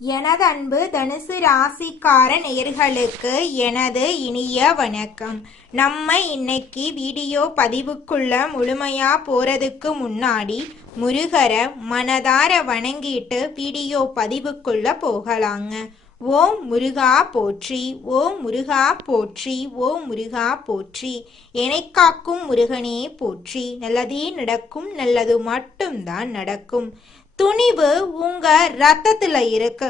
எனது அன்பு தனுசு ராசிக்கார நேயர்களுக்கு எனது இனிய வணக்கம். நம்ம இன்னைக்கு வீடியோ பதிவுக்குள்ள முழுமையா போறதுக்கு முன்னாடி முருகரை மனதார வணங்கிட்டு வீடியோ பதிவுக்குள்ள போகலாங்க. ஓம் முருகா போற்றி, ஓம் முருகா போற்றி, ஓம் முருகா போற்றி. என்னை காக்கும் முருகனே போற்றி. நல்லதே நடக்கும், நல்லது மட்டும்தான் நடக்கும். துணிவு உங்க ரத்தத்துல இருக்கு.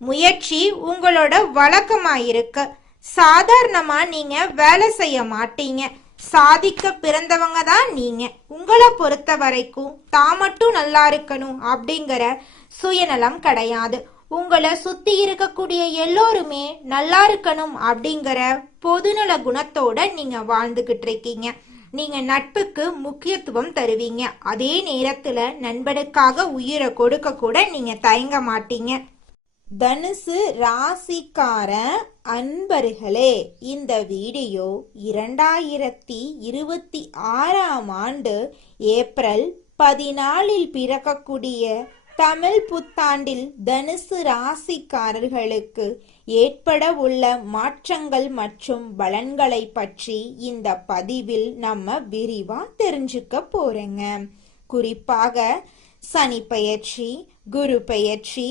முயற்சி உங்களோட வழக்கமா இருக்கு. சாதாரணமா நீங்க வேலை செய்ய மாட்டீங்க. சாதிக்க பிறந்தவங்க தான் நீங்க. உங்களை பொறுத்த வரைக்கும் தான் மட்டும் நல்லா இருக்கணும் அப்படிங்கிற சுயநலம் கிடையாது. உங்களை சுத்தி இருக்கக்கூடிய எல்லோருமே நல்லா இருக்கணும் அப்படிங்கிற பொதுநல குணத்தோட நீங்க வாழ்ந்துகிட்டு இருக்கீங்க. நீங்க நட்புக்கு முக்கியத்துவம் தருவீங்க. அதே நேரத்துல நண்பனுக்காக உயிரை கொடுக்க கூட நீங்க தயங்க மாட்டீங்க. தனுசு ராசிக்கார அன்பர்களே, இந்த வீடியோ 2026ஆம் ஆண்டு ஏப்ரல் 14 பிறக்கக்கூடிய தமிழ் புத்தாண்டில் தனுசு ராசிக்காரர்களுக்கு ஏற்பட உள்ள மாற்றங்கள் மற்றும் பலன்களை பற்றி இந்த பதிவில் நம்ம விரிவா தெரிஞ்சுக்க போறோங்க. குறிப்பாக சனி பெயர்ச்சி, குரு பெயர்ச்சி,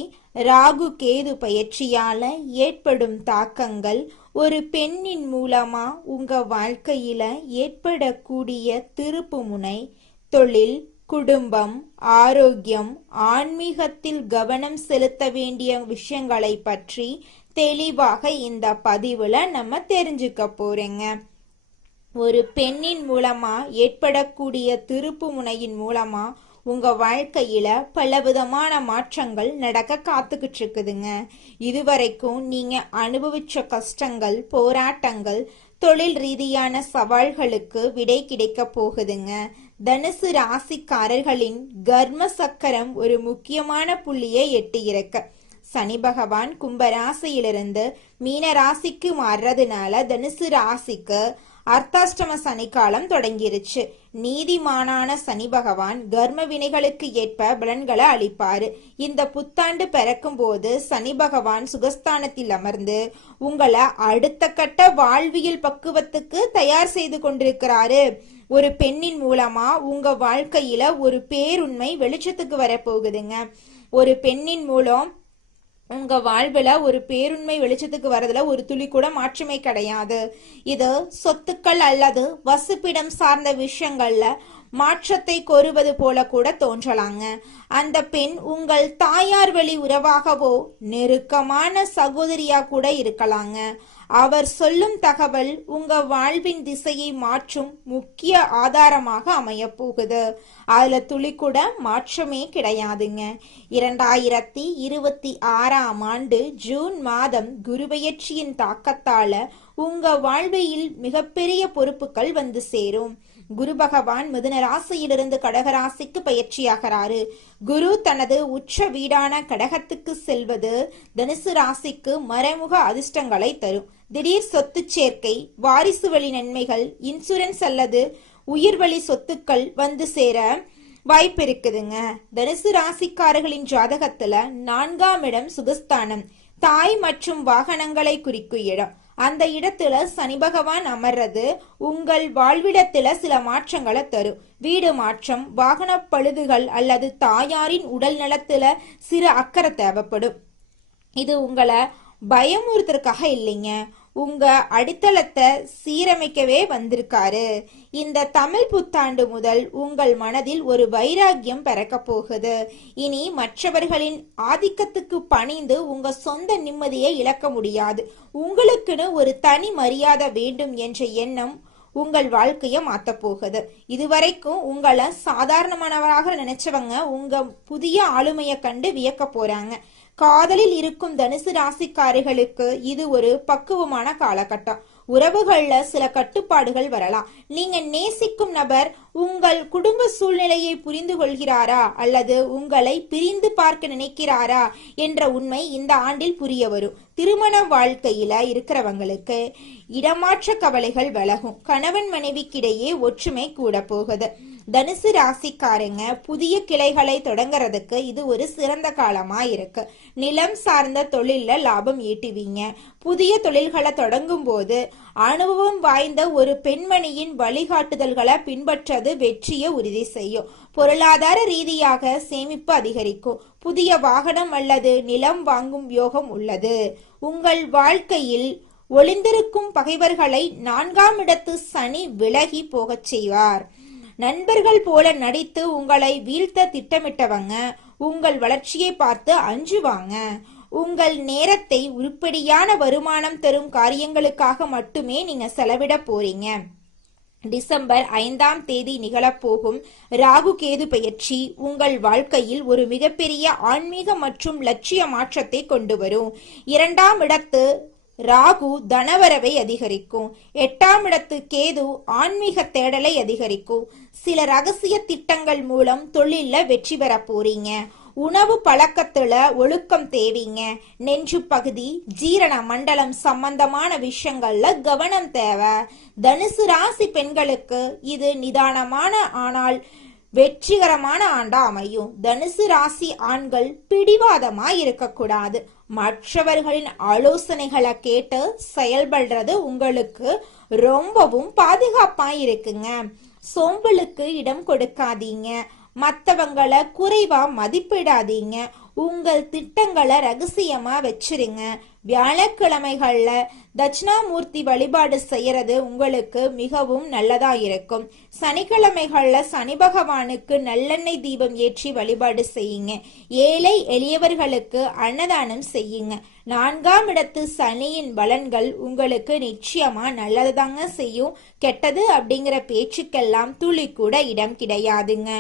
ராகு கேது பெயர்ச்சியால ஏற்படும் தாக்கங்கள், ஒரு பெண்ணின் மூலமா உங்க வாழ்க்கையில ஏற்படக்கூடிய திருப்பு முனை, தொழில், குடும்பம், ஆரோக்கியம், ஆன்மீகத்தில் கவனம் செலுத்த வேண்டிய விஷயங்களை பற்றி தெளிவாக இந்த பதிவுல நம்ம தெரிஞ்சுக்க போறோங்க. ஒரு பெண்ணின் மூலமா ஏற்படக்கூடிய திருப்பு முனையின் மூலமா உங்க வாழ்க்கையில பலவிதமான மாற்றங்கள் நடக்க காத்துக்கிட்டு இருக்குதுங்க. இதுவரைக்கும் நீங்க அனுபவிச்ச கஷ்டங்கள், போராட்டங்கள், தொழில் ரீதியான சவால்களுக்கு விடை கிடைக்க போகுதுங்க. தனுசு ராசிக்காரர்களின் கர்ம சக்கரம் ஒரு முக்கியமான புள்ளியை எட்டி இறக்க சனி பகவான் கும்பராசியிலிருந்து மீன ராசிக்கு மாறுறதுனால தனுசு ராசிக்கு அர்த்தாஷ்டம சனிக்காலம் தொடங்கிருச்சு. நீதிமானான சனி பகவான் கர்ம வினைகளுக்கு ஏற்ப பலன்களை அளிப்பாரு. இந்த புத்தாண்டு பிறக்கும் போது சனி பகவான் சுகஸ்தானத்தில் அமர்ந்து உங்களை அடுத்த கட்ட வாழ்வியல் பக்குவத்துக்கு தயார் செய்து கொண்டிருக்கிறாரு. ஒரு பெண்ணின் மூலமா உங்க வாழ்க்கையில ஒரு பேருண்மை வெளிச்சத்துக்கு வரப்போகுதுங்க. ஒரு பெண்ணின் மூலம் உங்க வாழ்வுல ஒரு பேருண்மை வெளிச்சத்துக்கு வரதுல ஒரு துளி கூட மாற்றமே கிடையாது. இது சொத்துக்கள் அல்லது வசிப்பிடம் சார்ந்த விஷயங்கள்ல மாற்றத்தை கோருவது போல கூட தோன்றலாங்க. அந்த பெண் உங்கள் தாயார் வழி உறவாகவோ நெருக்கமான சகோதரியா கூட இருக்கலாங்க. அவர் சொல்லும் தகவல் உங்க வாழ்வின் திசையை மாற்றும் முக்கிய ஆதாரமாக அமைய போகுது. அதுல துளி கூட மாற்றமே கிடையாதுங்க. 2026ஆம் ஆண்டு ஜூன் மாதம் குருபெயர்ச்சியின் தாக்கத்தால உங்க வாழ்வில் மிகப்பெரிய பொறுப்புகள் வந்து சேரும். குரு பகவான் மிதுன ராசியிலிருந்து கடகராசிக்கு பயிற்சியாகிறாரு. குரு தனது உச்ச வீடான கடகத்துக்கு செல்வது தனுசு ராசிக்கு மறைமுக அதிர்ஷ்டங்களை தரும். திடீர் சொத்து சேர்க்கை, வாரிசு வழி நன்மைகள், இன்சூரன்ஸ் அல்லது உயிர்வழி சொத்துக்கள் வந்து சேர வாய்ப்பு இருக்குதுங்க. தனுசு ராசிக்காரர்களின் ஜாதகத்துல 4ஆம் இடம் சுகஸ்தானம், தாய் மற்றும் வாகனங்களை குறிக்கும் இடம். அந்த இடத்துல சனி பகவான் அமர்றது உங்கள் வாழ்விடத்துல சில மாற்றங்களை தரும். வீடு மாற்றம், வாகன பழுதுகள் அல்லது தாயாரின் உடல் நலத்துல சிறு அக்கறை தேவைப்படும். இது உங்களை பயமுறுத்துறதுக்காக இல்லைங்க, உங்க அடித்தளத்தை சீரமைக்கவே வந்திருக்காரு. இந்த தமிழ் புத்தாண்டு முதல் உங்கள் மனதில் ஒரு வைராக்கியம் பிறக்க போகுது. இனி மற்றவர்களின் ஆதிக்கத்துக்கு பணிந்து உங்க சொந்த நிம்மதியை இழக்க முடியாது. உங்களுக்குன்னு ஒரு தனி மரியாதை வேண்டும் என்ற எண்ணம் உங்கள் வாழ்க்கைய மாத்த போகுது. இதுவரைக்கும் உங்களை சாதாரணமானவராக நினைச்சவங்க உங்க புதிய ஆளுமையை கண்டு வியக்க போறாங்க. காதலில் இருக்கும் தனுசு ராசிக்காரிகளுக்கு இது ஒரு பக்குவமான காலகட்டம். உறவுகள்ல சில கட்டுப்பாடுகள் வரலாம். நீங்க நேசிக்கும் நபர் உங்கள் குடும்ப சூழ்நிலையை புரிந்து கொள்கிறாரா அல்லது உங்களை பிரிந்து பார்க்க நினைக்கிறாரா என்ற உண்மை இந்த ஆண்டில் புரிய வரும். திருமண வாழ்க்கையில இருக்கிறவங்களுக்கு இடமாற்ற கவலைகள் விலகும். கணவன் மனைவிக்கிடையே ஒற்றுமை கூட போகுது. தனுசு ராசிக்காரங்க புதிய கிளைகளை தொடங்குறதுக்கு இது ஒரு சிறந்த காலமா இருக்கு. நிலம் சார்ந்த தொழில்ல லாபம் ஈட்டுவீங்க. புதிய தொழில்களை தொடங்கும் போது அனுபவம் வாய்ந்த ஒரு பெண்மணியின் வழிகாட்டுதல்களை பின்பற்றது வெற்றியை உறுதி செய்யும். பொருளாதார ரீதியாக சேமிப்பு அதிகரிக்கும். புதிய வாகனம் அல்லது நிலம் வாங்கும் யோகம் உள்ளது. உங்கள் வாழ்க்கையில் ஒளிந்திருக்கும் பகைவர்களை 4ஆம் இடத்து சனி விலகி போகச் செய்வார். நண்பர்கள் போல நடித்து உங்களை வீழ்த்த திட்டமிட்டவங்க உங்கள் வளர்ச்சியை பார்த்து அஞ்சுவாங்க. உங்கள் நேரத்தை உருப்படியான வருமானம் தரும் காரியங்களுக்காக மட்டுமே நீங்க செலவிட போறீங்க. டிசம்பர் 5ஆம் தேதி நிகழப்போகும் ராகு கேது பெயர்ச்சி உங்கள் வாழ்க்கையில் ஒரு மிகப்பெரிய ஆன்மீக மற்றும் லட்சிய மாற்றத்தை கொண்டு வரும். 2ஆம் இடத்து ராகு தனவரவை அதிகரிக்கும். 8ஆம் இடத்து கேது ஆன்மீக தேடலை அதிகரிக்கும். சில ரகசிய திட்டங்கள் மூலம் தொழில வெற்றி பெற போறீங்க. உணவு பழக்கத்துல ஒழுக்கம் தேவைங்க. நெஞ்சு பகுதி ஜீரண மண்டலம் சம்பந்தமான விஷயங்கள்ல கவனம் தேவை. தனுசு ராசி பெண்களுக்கு இது நிதானமான ஆனால் வெற்றிகரமான ஆண்டா அமையும். தனுசு ராசி ஆண்கள் பிடிவாதமா இருக்கக்கூடாது. மற்றவர்களின் ஆலோசனைகளை கேட்டு செயல்படுறது உங்களுக்கு ரொம்பவும் பாதுகாப்பா இருக்குங்க. சோம்பலுக்கு இடம் கொடுக்காதீங்க. மற்றவங்களை குறைவா மதிப்பிடாதீங்க. உங்கள் திட்டங்களை ரகசியமா வச்சிருங்க. வியாழக்கிழமைகள்ல தட்சிணாமூர்த்தி வழிபாடு செய்யறது உங்களுக்கு மிகவும் நல்லதா இருக்கும். சனிக்கிழமைகள்ல சனி பகவானுக்கு நல்லெண்ணெய் தீபம் ஏற்றி வழிபாடு செய்யுங்க. ஏழை எளியவர்களுக்கு அன்னதானம் செய்யுங்க. 4ஆம் இடத்து சனியின் பலன்கள் உங்களுக்கு நிச்சயமா நல்லதுதாங்க செய்யும். கெட்டது அப்படிங்கிற பேச்சுக்கெல்லாம் துளி கூட இடம் கிடையாதுங்க.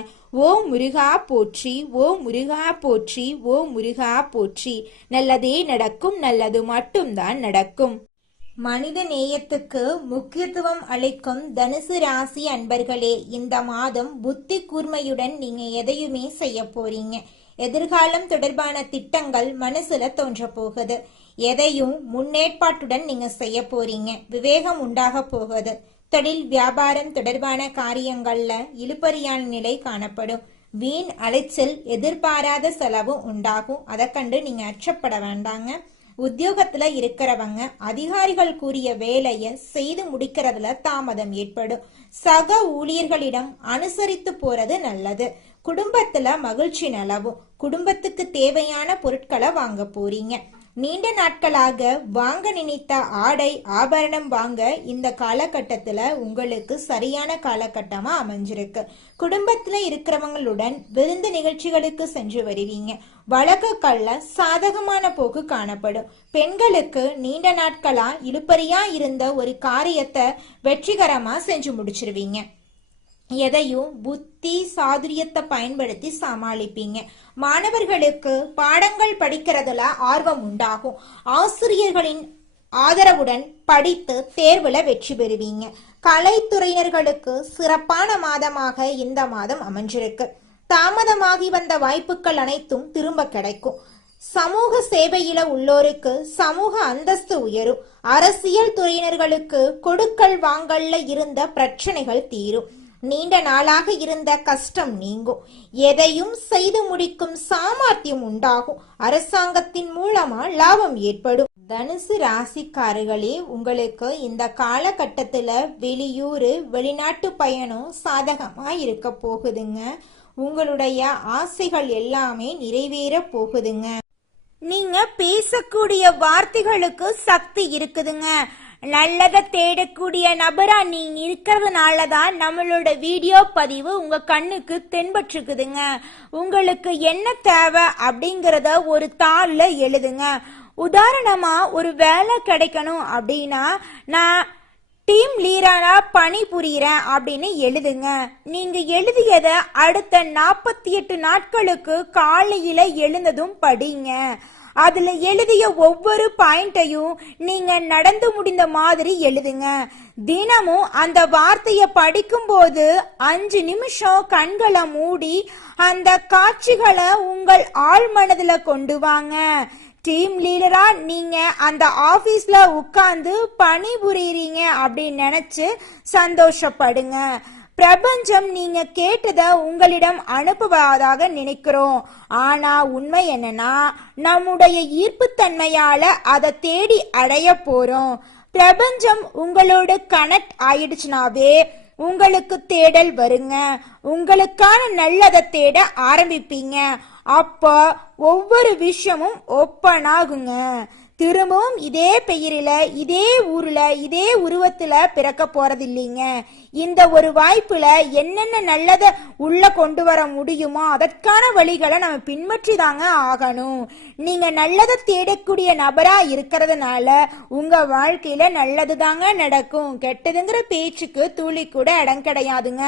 ஓ முருகா போற்றி, ஓ முருகா போற்றி, ஓ முருகா போற்றி. நல்லதே நடக்கும், நல்லது மட்டும்தான் நடக்கும். மனித நேயத்துக்கு முக்கியத்துவம் அளிக்கும் தனுசு ராசி அன்பர்களே, இந்த மாதம் புத்தி கூர்மையுடன் நீங்க எதையுமே செய்ய போறீங்க. எதிர்காலம் தொடர்பான திட்டங்கள் மனசுல தோன்ற போகுது. எதையும் முன்னேற்பாட்டுடன் நீங்க செய்ய போறீங்க. விவேகம் உண்டாக போகுது. தொழில் வியாபாரம் தொடர்பான காரியங்கள்ல இழுபறியான நிலை காணப்படும். வீண் அலைச்சல், எதிர்பாராத செலவு உண்டாகும். அதை கண்டு நீங்க அச்சப்பட வேண்டாங்க. உத்தியோகத்துல இருக்கிறவங்க அதிகாரிகள் கூறிய வேலையை செய்து முடிக்கிறதுல தாமதம் ஏற்படும். சக ஊழியர்களிடம் அனுசரித்து போறது நல்லது. குடும்பத்துல மகிழ்ச்சி நிலவும். குடும்பத்துக்கு தேவையான பொருட்களை வாங்க போறீங்க. நீண்ட நாட்களாக வாங்க நினைத்த ஆடை ஆபரணம் வாங்க இந்த காலகட்டத்துல உங்களுக்கு சரியான காலகட்டமா அமைஞ்சிருக்கு. குடும்பத்துல இருக்கிறவங்களுடன் விருந்து நிகழ்ச்சிகளுக்கு சென்று வருவீங்க. வழக்குகள்ல சாதகமான போக்கு காணப்படும். பெண்களுக்கு நீண்ட நாட்களா இழுபறியா இருந்த ஒரு காரியத்தை வெற்றிகரமா செஞ்சு முடிச்சிருவீங்க. எதையும் புத்தி சாதுரியத்தை பயன்படுத்தி சமாளிப்பீங்க. மாணவர்களுக்கு பாடங்கள் படிக்கிறதுல ஆர்வம் உண்டாகும். ஆசிரியர்களின் ஆதரவுடன் படித்து தேர்வுல வெற்றி பெறுவீங்க. கலைத்துறையினர்களுக்கு சிறப்பான மாதமாக இந்த மாதம் அமைஞ்சிருக்கு. தாமதமாகி வந்த வாய்ப்புகள் அனைத்தும் திரும்ப கிடைக்கும். சமூக சேவையில உள்ளோருக்கு சமூக அந்தஸ்து உயரும். அரசியல் துறையினர்களுக்கு கொடுக்கல் வாங்கல்ல இருந்த பிரச்சனைகள் தீரும். நீண்ட நாளாக இருந்த கஷ்டம் நீங்கும். எதையும் செய்து முடிக்கும் சாமர்த்தியம் உண்டாகும். அரசாங்கத்தின் மூலமா லாபம் ஏற்படும். தனுசு ராசிக்காரர்களே, உங்களுக்கு இந்த காலகட்டத்துல வெளியூர் வெளிநாட்டு பயணம் சாதகமா இருக்க போகுதுங்க. உங்களுடைய ஆசைகள் எல்லாமே நிறைவேற போகுதுங்க. நீங்க பேசக்கூடிய வார்த்தைகளுக்கு சக்தி இருக்குதுங்க. நல்லதை தேடக்கூடிய நபரா நீங்க இருக்கிறதுனாலதான் நம்மளோட வீடியோ பதிவு உங்க கண்ணுக்கு தென்பற்றுக்குதுங்க. உங்களுக்கு என்ன தேவை அப்படிங்கறத ஒரு தாள்ல எழுதுங்க. உதாரணமா ஒரு வேலை கிடைக்கணும் அப்படின்னா நான் டீம் லீடரா பணி புரிகிறேன் அப்படின்னு எழுதுங்க. நீங்க எழுதியத அடுத்த 48 நாட்களுக்கு காலையில எழுந்ததும் படிங்க. அதுல எழுதிய ஒவ்வொரு பாயிண்டையும் நீங்க நடந்து முடிந்த மாதிரி எழுதுங்க. தினமும் அந்த வார்த்தையை படிக்கும் போது 5 நிமிஷம் கண்களை மூடி அந்த காட்சிகளை உங்கள் ஆழ் மனதுல கொண்டு வாங்க. டீம் லீடரா நீங்க அந்த ஆபீஸ்ல உட்கார்ந்து பணி புரியுறீங்க அப்படின்னு நினைச்சு சந்தோஷப்படுங்க. பிரபஞ்சம் நீங்க கேட்டத உங்களிடம் அனுப்புவதாக நினைக்கிறோம். ஆனா உண்மை என்னன்னா நம்முடைய ஈர்ப்புத்தன்மையால அதை தேடி அடைய போறோம். பிரபஞ்சம் உங்களோட கனெக்ட் ஆயிடுச்சுனாவே உங்களுக்கு தேடல் வருங்க. உங்களுக்கான நல்லதை தேட ஆரம்பிப்பீங்க. அப்ப ஒவ்வொரு விஷயமும் ஓப்பன் ஆகுங்க. திரும்பவும் இதே பெயரில இதே ஊர்ல இதே உருவத்துல பிறக்க போறது இல்லைங்க. இந்த ஒரு வாய்ப்புல என்னென்ன நல்லதை உள்ள கொண்டு வர முடியுமோ அதற்கான வழிகளை நம்ம பின்பற்றி தாங்க ஆகணும். நீங்க நல்லதை தேடக்கூடிய நபரா இருக்கிறதுனால உங்க வாழ்க்கையில நல்லது தாங்க நடக்கும். கெட்டதுங்கிற பேச்சுக்கு துளி கூட இடம் கிடையாதுங்க.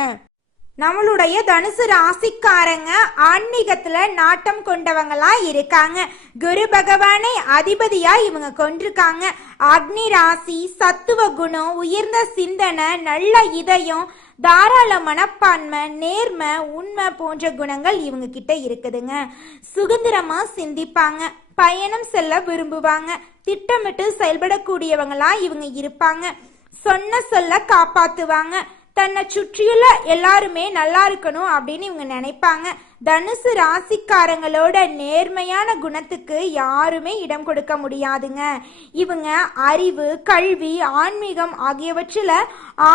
நம்மளுடைய தனுசு ராசிக்காரங்க ஆன்மீகத்துல நாட்டம் கொண்டவங்களா இருக்காங்க. குரு பகவானை அதிபதியா இவங்க கொண்டிருக்காங்க. அக்னி ராசி, சத்துவ குணம், உயர்ந்த சிந்தனை, நல்ல இதயம், தாராள மனப்பான்மை, நேர்மை, உண்மை போன்ற குணங்கள் இவங்க கிட்ட இருக்குதுங்க. சுதந்திரமா சிந்திப்பாங்க. பயணம் செல்ல விரும்புவாங்க. திட்டமிட்டு செயல்படக்கூடியவங்களா இவங்க இருப்பாங்க. சொன்ன சொல்ல காப்பாத்துவாங்க. தன்னை சுற்றியுள்ள எல்லாருமே நல்லா இருக்கணும் அப்படின்னு இவங்க நினைப்பாங்க. தனுசு ராசிக்காரங்களோட நேர்மையான குணத்துக்கு யாருமே இடம் கொடுக்க முடியாதுங்க. இவங்க அறிவு, கல்வி, ஆன்மீகம் ஆகியவற்றில்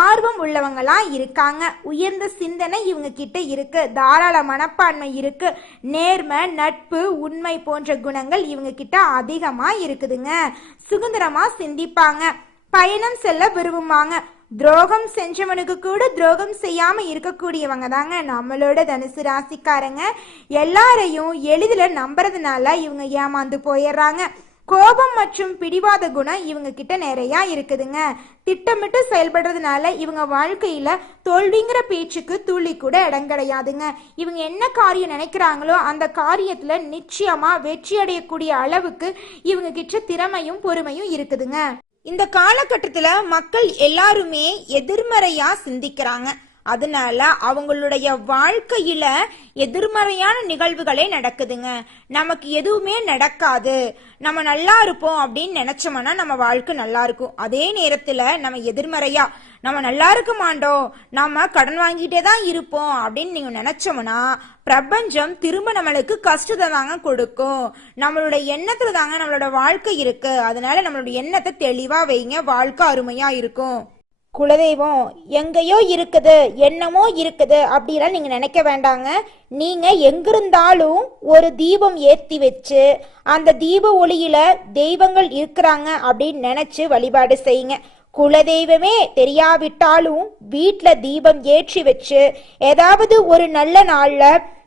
ஆர்வம் உள்ளவங்களா இருக்காங்க. உயர்ந்த சிந்தனை இவங்க கிட்ட இருக்கு. தாராள மனப்பான்மை இருக்கு. நேர்மை, நட்பு, உண்மை போன்ற குணங்கள் இவங்க கிட்ட அதிகமா இருக்குதுங்க. சுதந்திரமா சிந்திப்பாங்க. பயணம் செல்ல விரும்புவாங்க. துரோகம் செஞ்சவனுக்கு கூட துரோகம் செய்யாம இருக்கக்கூடியவங்க தாங்க நம்மளோட தனுசு ராசிக்காரங்க. எல்லாரையும் எளிதில் நம்புறதுனால இவங்க ஏமாந்து போயிடுறாங்க. கோபம் மற்றும் பிடிவாத குணம் இவங்க கிட்ட நிறைய இருக்குதுங்க. திட்டமிட்டு செயல்படுறதுனால இவங்க வாழ்க்கையில தோல்விங்கிற பேச்சுக்கு துளி கூட இடம் கிடையாதுங்க. இவங்க என்ன காரியம் நினைக்கிறாங்களோ அந்த காரியத்துல நிச்சயமா வெற்றி அடையக்கூடிய அளவுக்கு இவங்க கிட்ட திறமையும் பொறுமையும் இருக்குதுங்க. இந்த காலகட்டத்துல மக்கள் எல்லாருமே எதிர்மறையா சிந்திக்கிறாங்க. அதனால அவங்களுடைய வாழ்க்கையில எதிர்மறையான நிகழ்வுகளே நடக்குதுங்க. நமக்கு எதுவுமே நடக்காது, நம்ம நல்லா இருப்போம் அப்படின்னு நினைச்சோம்னா நம்ம வாழ்க்கை நல்லா இருக்கும். அதே நேரத்துல நம்ம எதிர்மறையா நம்ம நல்லா இருக்க மாட்டோம், நம்ம கடன் வாங்கிட்டே தான் இருப்போம் அப்படின்னு நீங்க நினைச்சோம்னா பிரபஞ்சம் திரும்ப நம்மளுக்கு கஷ்டத்தை தாங்க கொடுக்கும். நம்மளோட எண்ணத்துல தாங்க நம்மளோட வாழ்க்கை இருக்கு. அதனால நம்மளோட எண்ணத்தை தெளிவா வைங்க, வாழ்க்கை அருமையா இருக்கும். குலதெய்வம் எங்கேயோ இருக்குது, என்னமோ இருக்குது அப்படிலாம் நீங்க நினைக்க வேண்டாங்க. நீங்க எங்கிருந்தாலும் ஒரு தீபம் ஏற்றி வச்சு அந்த தீப ஒளியில தெய்வங்கள் இருக்கிறாங்க அப்படின்னு நினைச்சு வழிபாடு செய்யுங்க. குலதெய்வமே தெரியாவிட்டாலும் வீட்டுல தீபம் ஏற்றி வச்சு ஏதாவது ஒரு நல்ல நாள்ல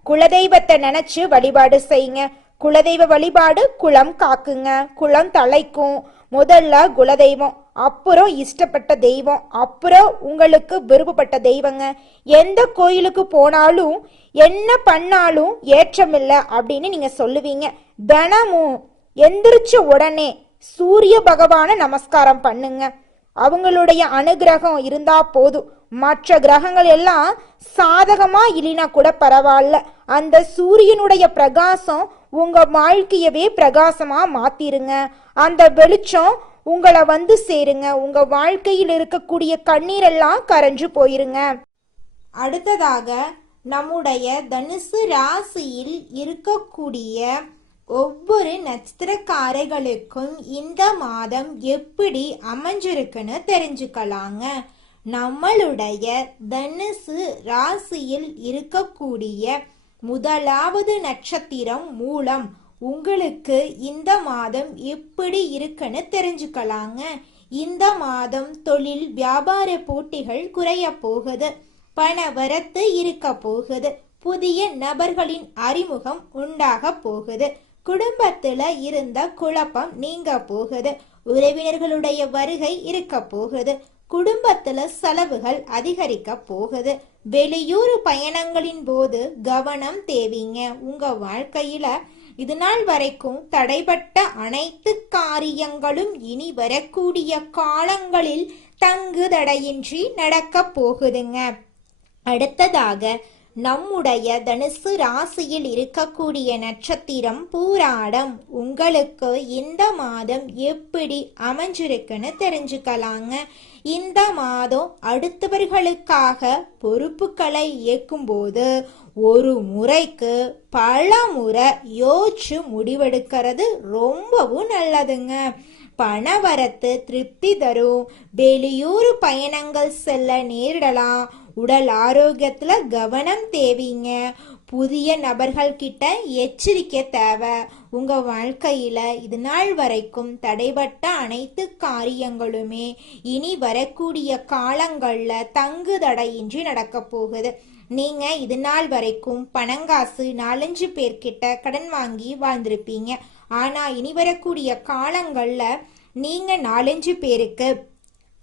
குலதெய்வத்தை நினைச்சு வழிபாடு செய்யுங்க. குலதெய்வ வழிபாடு குலம் காக்குங்க, குலம் தலைக்கும். முதல்ல குலதெய்வம், அப்புறம் இஷ்டப்பட்ட தெய்வம், அப்புறம் உங்களுக்கு விருப்பப்பட்ட தெய்வங்க. எந்த கோயிலுக்கு போனாலும் என்ன பண்ணாலும் ஏற்றமில்லை அப்படின்னு நீங்க சொல்லுவீங்க. தினமும் எந்திரிச்ச உடனே சூரிய பகவான நமஸ்காரம் பண்ணுங்க. அவங்களுடைய அனுகிரகம் இருந்தா போதும். மற்ற கிரகங்கள் எல்லாம் சாதகமா இல்லைனா கூட பரவாயில்ல, அந்த சூரியனுடைய பிரகாசம் உங்க வாழ்க்கையவே பிரகாசமா மாத்திருங்க. அந்த வெளிச்சம் உங்களை வந்து சேருங்க. உங்க வாழ்க்கையில் இருக்கக்கூடிய கண்ணீரெல்லாம் கரைஞ்சு போயிருங்க. அடுத்ததாக நம்முடைய தனுசு ராசியில் இருக்கக்கூடிய ஒவ்வொரு நட்சத்திரக்காரர்களுக்கும் இந்த மாதம் எப்படி அமைஞ்சிருக்குன்னு தெரிஞ்சுக்கலாங்க. நம்மளுடைய தனுசு ராசியில் இருக்கக்கூடிய முதலாவது நட்சத்திரம் மூலம் உங்களுக்கு இந்த மாதம் எப்படி இருக்குன்னு தெரிஞ்சுக்கலாங்க. இந்த மாதம் தொழில் வியாபார போட்டிகள் குறைய போகுது. பண வரத்து இருக்க போகுது. புதிய நபர்களின் அறிமுகம் உண்டாக போகுது. குடும்பத்துல இருந்த குழப்பம் நீங்க போகுது. உறவினர்களுடைய வருகை இருக்க போகுது. குடும்பத்துல செலவுகள் அதிகரிக்க போகுது. வெளியூர் பயணங்களின் போது கவனம் தேவைங்க. உங்க வாழ்க்கையில இது நாள் வரைக்கும் தடைபட்ட அனைத்து காரியங்களும் இனி வரக்கூடிய காலங்களில் தங்கு தடையின்றி நடக்க போகுதுங்க. அடுத்ததாக நம்முடைய தனுசு ராசியில் இருக்கக்கூடிய நட்சத்திரம் பூராடம். உங்களுக்கு இந்த மாதம் எப்படி அமைஞ்சிருக்குன்னு தெரிஞ்சுக்கலாங்க. இந்த மாதம் அடுத்தவர்களுக்காக பொறுப்புகளை இயக்கும்போது ஒரு முறைக்கு பல முறை யோசிச்சு முடிவெடுக்கிறது ரொம்பவும் நல்லதுங்க. பணவரத்து திருப்தி தரும். வெளியூர் பயணங்கள் செல்ல நேரிடலாம். உடல் ஆரோக்கியத்துல கவனம் தேவைங்க. புதிய நபர்கள் கிட்ட எச்சரிக்கை தேவை. உங்க வாழ்க்கையில இது நாள் வரைக்கும் தடைபட்ட அனைத்து காரியங்களுமே இனி வரக்கூடிய காலங்கள்ல தங்கு தடையின்றி நடக்க போகுது. நீங்க இது நாள் வரைக்கும் பணங்காசு 4-5 பேர்கிட்ட கடன் வாங்கி வாழ்ந்திருப்பீங்க. ஆனா இனி வரக்கூடிய காலங்கள்ல நீங்க 4-5 பேருக்கு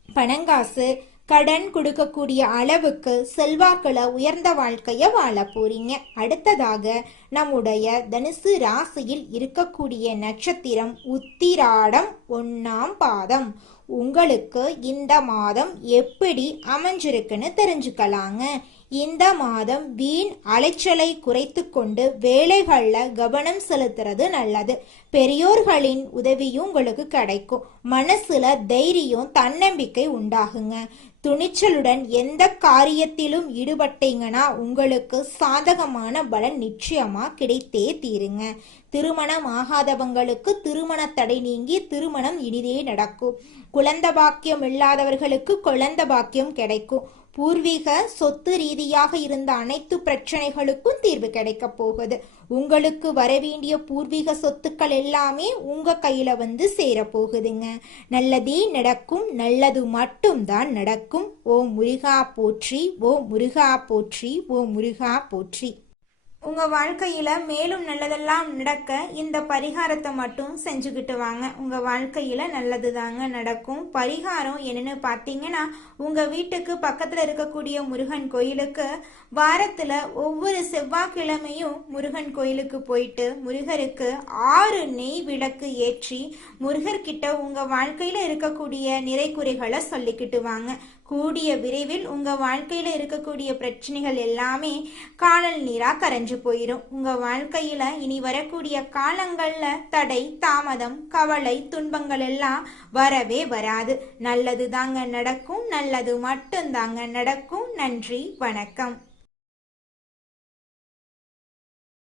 பணங்காசு கடன் கொடுக்கக்கூடிய அளவுக்கு செல்வாக்குல உயர்ந்த வாழ்க்கைய வாழ போறீங்க. அடுத்ததாக நம்முடைய தனுசு ராசியில் இருக்கக்கூடிய நட்சத்திரம் உத்திராடம் 1ஆம் பாதம். உங்களுக்கு இந்த மாதம் எப்படி அமைஞ்சிருக்குன்னு தெரிஞ்சுக்கலாங்க. இந்த மாதம் வீண் அலைச்சலை குறைத்து கொண்டு வேலைகள்ல கவனம் செலுத்துறது நல்லது. பெரியோர்களின் உதவியும் உங்களுக்கு கிடைக்கும். மனசுல தைரியம் தன்னம்பிக்கை உண்டாகுங்க. துணிச்சலுடன் எந்த காரியத்திலும் ஈடுபட்டீங்கன்னா உங்களுக்கு சாதகமான பலன் நிச்சயமா கிடைத்தே தீருங்க. திருமணம் ஆகாதவங்களுக்கு திருமண தடை நீங்கி திருமணம் இனிதே நடக்கும். குழந்தை பாக்கியம் இல்லாதவர்களுக்கு குழந்தை பாக்கியம் கிடைக்கும். பூர்வீக சொத்து ரீதியாக இருந்த அனைத்து பிரச்சனைகளுக்கும் தீர்வு கிடைக்க போகுது. உங்களுக்கு வரவேண்டிய பூர்வீக சொத்துக்கள் எல்லாமே உங்க கையில வந்து சேர போகுதுங்க. நல்லதே நடக்கும். நல்லது மட்டும்தான் நடக்கும். ஓம் முருகா போற்றி, ஓம் முருகா போற்றி, ஓம் முருகா போற்றி. உங்க வாழ்க்கையில மேலும் நல்லதெல்லாம் நடக்க இந்த பரிகாரத்தை மட்டும் செஞ்சுக்கிட்டு வாங்க. உங்க வாழ்க்கையில நல்லது தாங்க நடக்கும். பரிகாரம் என்னன்னு பார்த்தீங்கன்னா, உங்க வீட்டுக்கு பக்கத்துல இருக்கக்கூடிய முருகன் கோயிலுக்கு வாரத்துல ஒவ்வொரு செவ்வாய்க்கிழமையும் முருகன் கோயிலுக்கு போயிட்டு முருகருக்கு 6 நெய் விளக்கு ஏற்றி முருகர்கிட்ட உங்க வாழ்க்கையில இருக்கக்கூடிய நிறைகுறைகளை சொல்லிக்கிட்டு வாங்க. கூடிய விரைவில் உங்க வாழ்க்கையில இருக்கக்கூடிய பிரச்சனைகள் எல்லாமே காணல் நீரா கரைஞ்சு போயிடும். உங்க வாழ்க்கையில இனி வரக்கூடிய காலங்கள்ல தடை, தாமதம், கவலை, துன்பங்கள் எல்லாம் வரவே வராது. நல்லது தாங்க நடக்கும். நல்லது மட்டும் தாங்க நடக்கும். நன்றி, வணக்கம்.